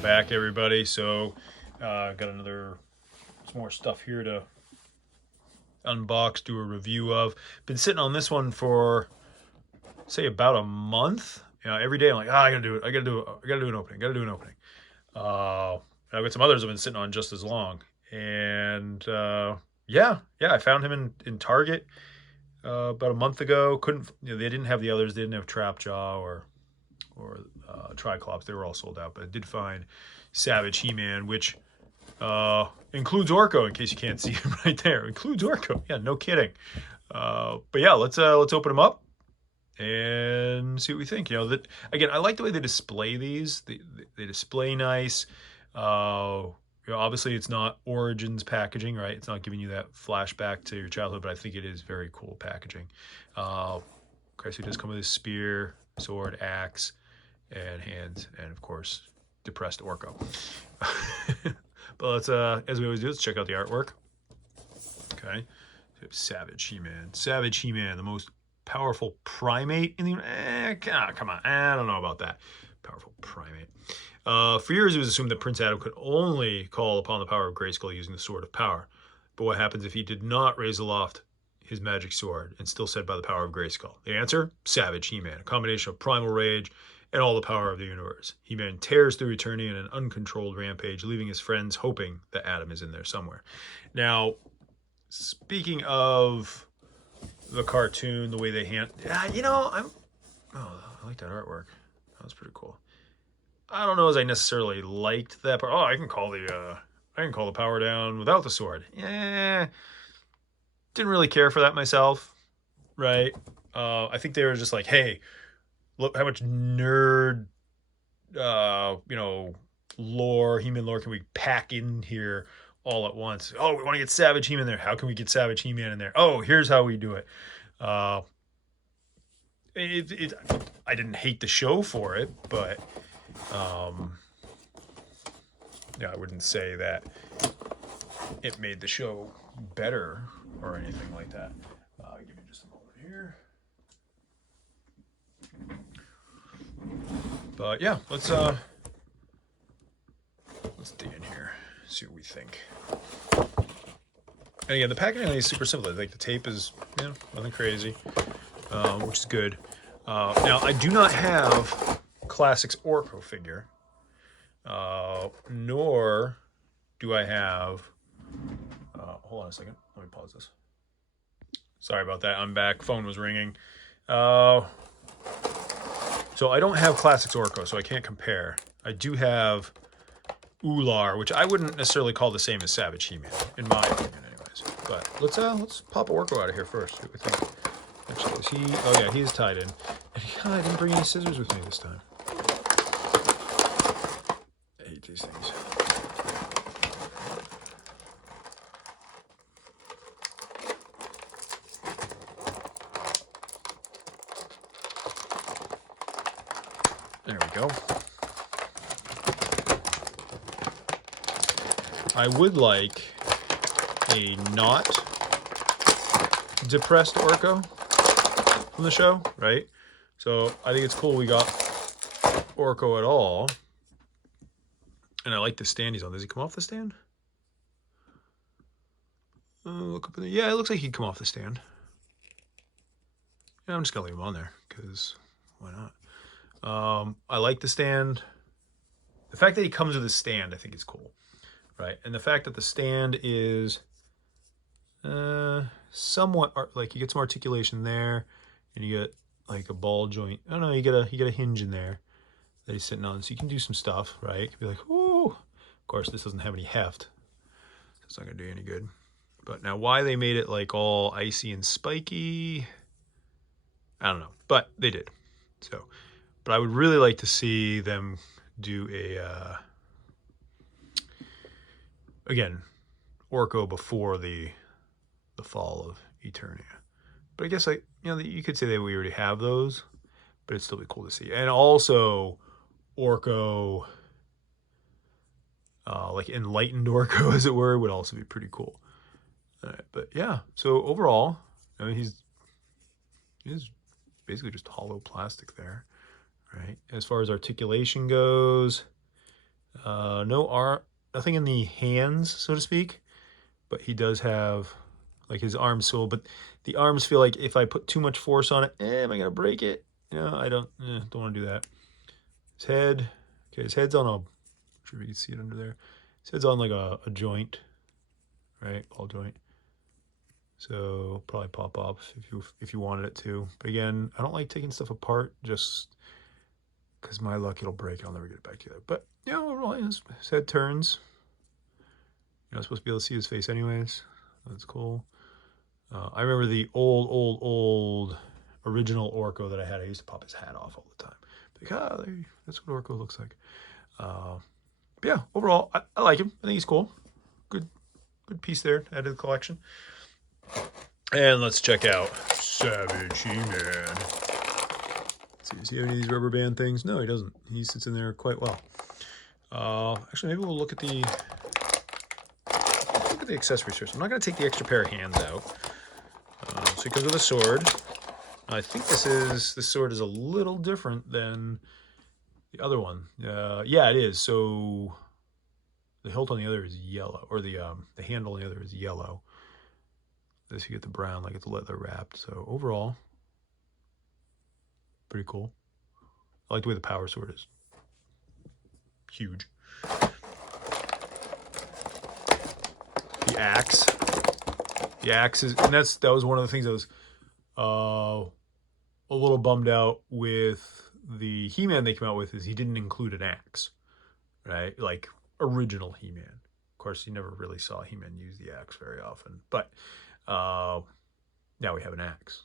Welcome back, everybody. So, got some more stuff here to unbox, do a review of. Been sitting on this one for, say, about a month. Every day I'm like, I gotta do it. I gotta do an opening. I've got some others I've been sitting on just as long. And yeah, I found him in Target about a month ago. Couldn't, they didn't have the others. They didn't have Trapjaw or Triclops. They were all sold out. But I did find Savage He-Man, which includes Orko, in case you can't see him right there. Includes Orko. Yeah, no kidding. But yeah, let's open them up and see what we think. Again, I like the way they display these. They display nice. Obviously, it's not Origins packaging, right? It's not giving you that flashback to your childhood, but I think it is very cool packaging. He does come with his spear, sword, axe, and hands, and of course, depressed Orko. But let's, as we always do, let's check out the artwork. Okay, Savage He-Man. Savage He-Man, the most powerful primate in the... come on, I don't know about that. Powerful primate. For years, it was assumed that Prince Adam could only call upon the power of Grayskull using the Sword of Power. But what happens if he did not raise aloft his magic sword and still said by the power of Grayskull? The answer? Savage He-Man, a combination of primal rage and all the power of the universe. He-Man tears through eternity in an uncontrolled rampage, leaving his friends hoping that Adam is in there somewhere. Now, speaking of the cartoon, the way they I like that artwork. That was pretty cool. I don't know as I necessarily liked that part. Oh, I can call the power down without the sword. Yeah, didn't really care for that myself, right? I think they were just like, hey, look how much nerd, lore, He-Man lore can we pack in here all at once? Oh, we want to get Savage He-Man there. How can we get Savage He-Man in there? Oh, here's how we do it. I didn't hate the show for it, but I wouldn't say that it made the show better or anything like that. Give me just a moment here. But yeah, let's dig in here, see what we think. And again, the packaging is super simple. I think the tape is, nothing crazy, which is good. Now, I do not have Classics Orko figure, nor do I have. Hold on a second. Let me pause this. Sorry about that. I'm back. Phone was ringing. So I don't have Classics Orko, so I can't compare. I do have Ular, which I wouldn't necessarily call the same as Savage He-Man, in my opinion, anyways. But let's pop a Orko out of here first. See what we think. Actually, is he? Oh yeah, he's tied in. And God, I didn't bring any scissors with me this time. I hate these things. There we go. I would like a not depressed Orko from the show, right? So I think it's cool we got Orko at all. And I like the stand he's on. Does he come off the stand? Look up in there. Yeah, it looks like he'd come off the stand. Yeah, I'm just gonna leave him on there because why not? I like the stand. The fact that he comes with a stand, I think is cool, right? And the fact that the stand is somewhat like you get some articulation there, and you get like a ball joint. I don't know, you get a hinge in there that he's sitting on, so you can do some stuff, right? You can be like, ooh. Of course, this doesn't have any heft, so it's not gonna do you any good. But now, why they made it like all icy and spiky, I don't know, but they did. So. But I would really like to see them do a, again, Orko before the fall of Eternia. But I guess you could say that we already have those, but it'd still be cool to see. And also Orko, like enlightened Orko, as it were, would also be pretty cool. But yeah, so overall, I mean, he's basically just hollow plastic there. Right. As far as articulation goes, No arm, nothing in the hands, so to speak. But he does have like his arms swivel. But the arms feel like if I put too much force on it, am I gonna break it? No, I don't want to do that. His head, okay, his head's on a, I'm sure if you can see it under there. His head's on like a joint, right? Ball joint. So probably pop off if you wanted it to. But again, I don't like taking stuff apart just because my luck it'll break. I'll never get it back together. But yeah, overall his head turns. You're not supposed to be able to see his face anyways. That's cool. I remember the old original Orko that I had. I used to pop his hat off all the time. Like, that's what Orko looks like. But yeah, overall, I like him. I think he's cool. Good piece there to add to the collection. And let's check out Savage He-Man. Does he have any of these rubber band things? No, he doesn't. He sits in there quite well. Actually, maybe we'll look at the accessories first. I'm not going to take the extra pair of hands out. So he comes with a sword. I think this sword is a little different than the other one. Yeah, it is. So the hilt on the other is yellow, or the handle on the other is yellow. This you get the brown, like it's leather wrapped. So overall, pretty cool. I like the way the power sword is. Huge. The axe. The axe is, and that was one of the things I was a little bummed out with the He-Man they came out with, is he didn't include an axe, right? Like original He-Man. Of course, you never really saw He-Man use the axe very often, but now we have an axe,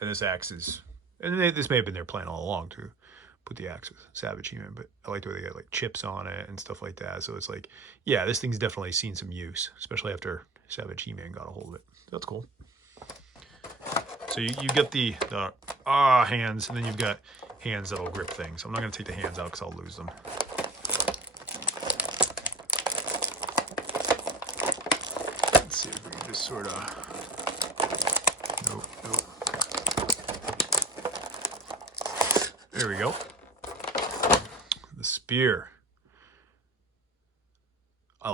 and this axe is, and this may have been their plan all along to put the axe with Savage He-Man, but I like the way they got like chips on it and stuff like that. So it's like, yeah, this thing's definitely seen some use, especially after Savage He-Man got a hold of it. That's cool. So you get the hands, and then you've got hands that'll grip things. I'm not going to take the hands out because I'll lose them. Let's see if we can just sort of... Nope. There we go. The spear. I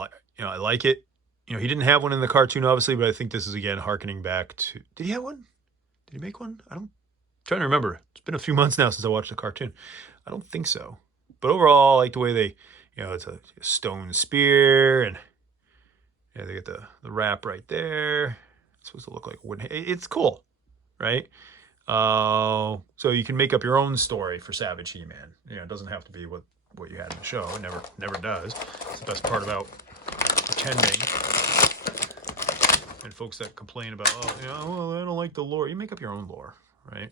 like it. He didn't have one in the cartoon, obviously, but I think this is, again, harkening back to... Did he have one? Did he make one? I'm trying to remember. It's been a few months now since I watched the cartoon. I don't think so. But overall, I like the way they, it's a stone spear, and they get the wrap right there. It's supposed to look like a wooden... It's cool, right? So you can make up your own story for Savage He-Man. It doesn't have to be what you had in the show. It never does. It's the best part about pretending. And folks that complain about, well, I don't like the lore. You make up your own lore, right?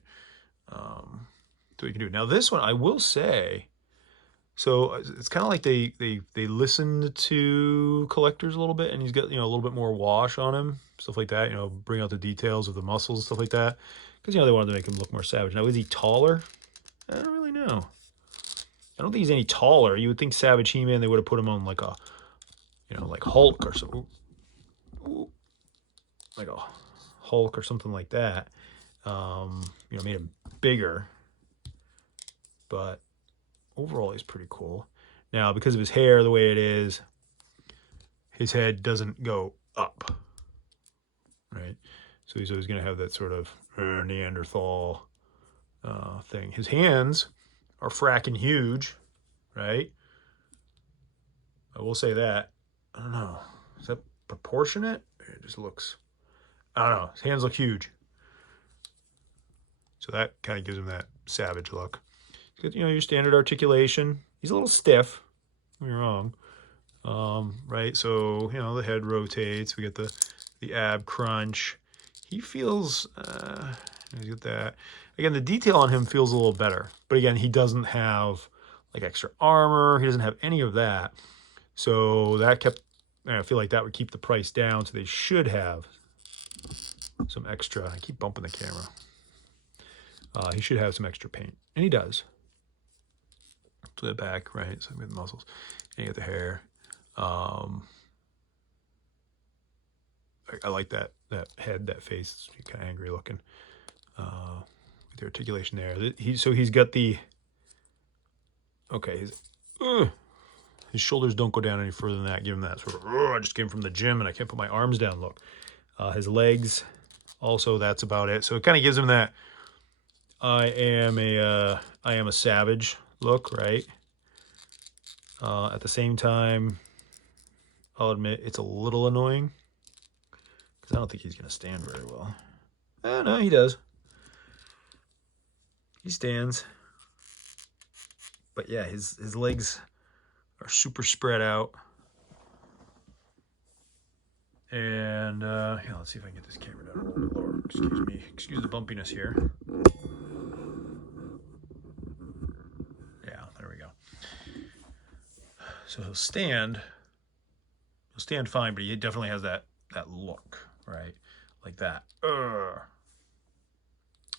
So you can do. Now this one, I will say, so it's kind of like they listened to collectors a little bit, and he's got a little bit more wash on him, stuff like that. Bring out the details of the muscles, stuff like that, because they wanted to make him look more savage. Now is he taller? I don't really know. I don't think he's any taller. You would think Savage He-Man, they would have put him on like a, like Hulk or something. Like a Hulk or something like that. Made him bigger. But overall, he's pretty cool. Now, because of his hair the way it is, his head doesn't go up, right? So he's always going to have that sort of Neanderthal thing. His hands are fracking huge, right? I will say that. I don't know. Is that proportionate? It just looks... I don't know. His hands look huge. So that kind of gives him that savage look. Your standard articulation. He's a little stiff. Don't get me wrong. Right? So, the head rotates. We get the ab crunch. He feels... he's got that. Again, the detail on him feels a little better. But again, he doesn't have like extra armor. He doesn't have any of that. So that kept... I feel like that would keep the price down. So they should have some extra... I keep bumping the camera. He should have some extra paint. And he does. To the back, right? So we have the muscles. And you get the hair. I like that head, that face. It's kind of angry looking. With the articulation there. So he's got the... Okay, his His shoulders don't go down any further than that. Give him that sort of, I just came from the gym and I can't put my arms down look. His legs, also, that's about it. So it kind of gives him that I am a savage look, right? At the same time, I'll admit it's a little annoying because I don't think he's going to stand very well. No, he does. He stands. But yeah, his legs are super spread out. And yeah, let's see if I can get this camera down a little bit lower. Excuse me. Excuse the bumpiness here. Yeah, there we go. So he'll stand fine, but he definitely has that look, right? Like that.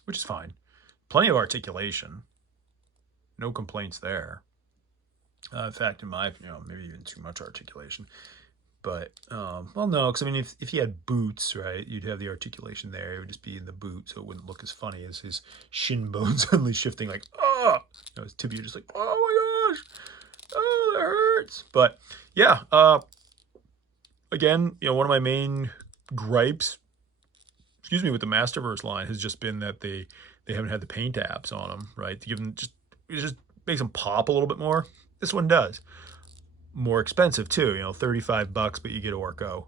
Which is fine. Plenty of articulation. No complaints there. In fact, in my opinion, maybe even too much articulation. But, well, no, because I mean, if he had boots, right, you'd have the articulation there. It would just be in the boot, so it wouldn't look as funny as his shin bones suddenly shifting like, his tibia just like, oh my gosh, oh, that hurts. But, yeah, again, one of my main gripes, with the Masterverse line has just been that they haven't had the paint apps on them, right, to give them it just makes them pop a little bit more. This one does. More expensive too, $35, but you get Orko,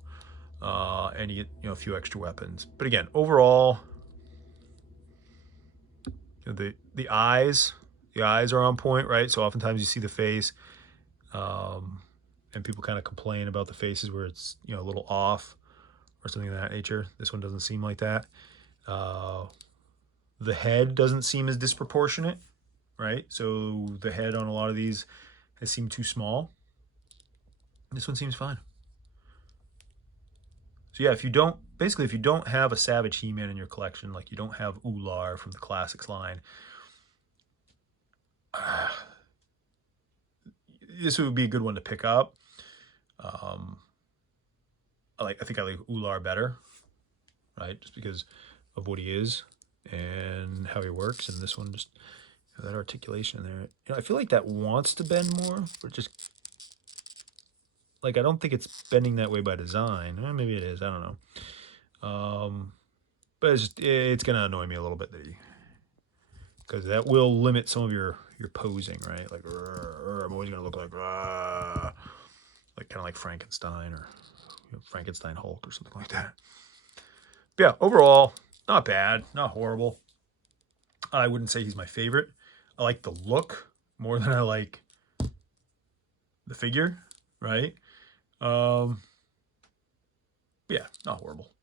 and you get a few extra weapons. But again, overall, the eyes are on point, right? So oftentimes you see the face, and people kind of complain about the faces where it's a little off or something of that nature. This one doesn't seem like that. The head doesn't seem as disproportionate, right? So the head on a lot of these has seemed too small. This one seems fine. So yeah, if you don't have a Savage He-Man in your collection, like you don't have Ular from the Classics line, this would be a good one to pick up. I think I like Ular better, right? Just because of what he is and how he works, and this one just that articulation there. I feel like that wants to bend more, but just like I don't think it's bending that way by design. Maybe it is. I don't know. But it's gonna annoy me a little bit because that will limit some of your posing, right? Like I'm always gonna look like kind of like Frankenstein or Frankenstein Hulk or something like that. But yeah, overall, not bad, not horrible. I wouldn't say he's my favorite. I like the look more than I like the figure, right? Yeah, not horrible.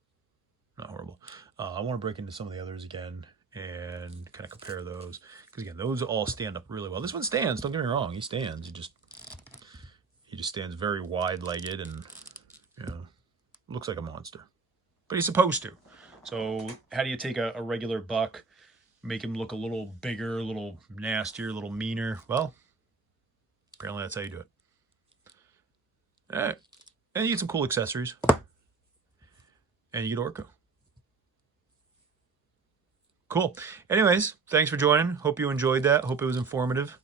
Not horrible. I want to break into some of the others again and kind of compare those. Because again, those all stand up really well. This one stands, don't get me wrong, he stands. He just stands very wide-legged and, looks like a monster. But he's supposed to. So how do you take a regular buck, make him look a little bigger, a little nastier, a little meaner? Well, apparently that's how you do it. All right. And you get some cool accessories. And you get Orko. Cool. Anyways, thanks for joining. Hope you enjoyed that. Hope it was informative.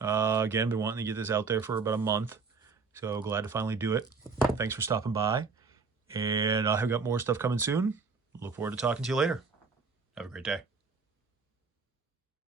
Again, been wanting to get this out there for about a month. So glad to finally do it. Thanks for stopping by. And I'll have got more stuff coming soon. Look forward to talking to you later. Have a great day.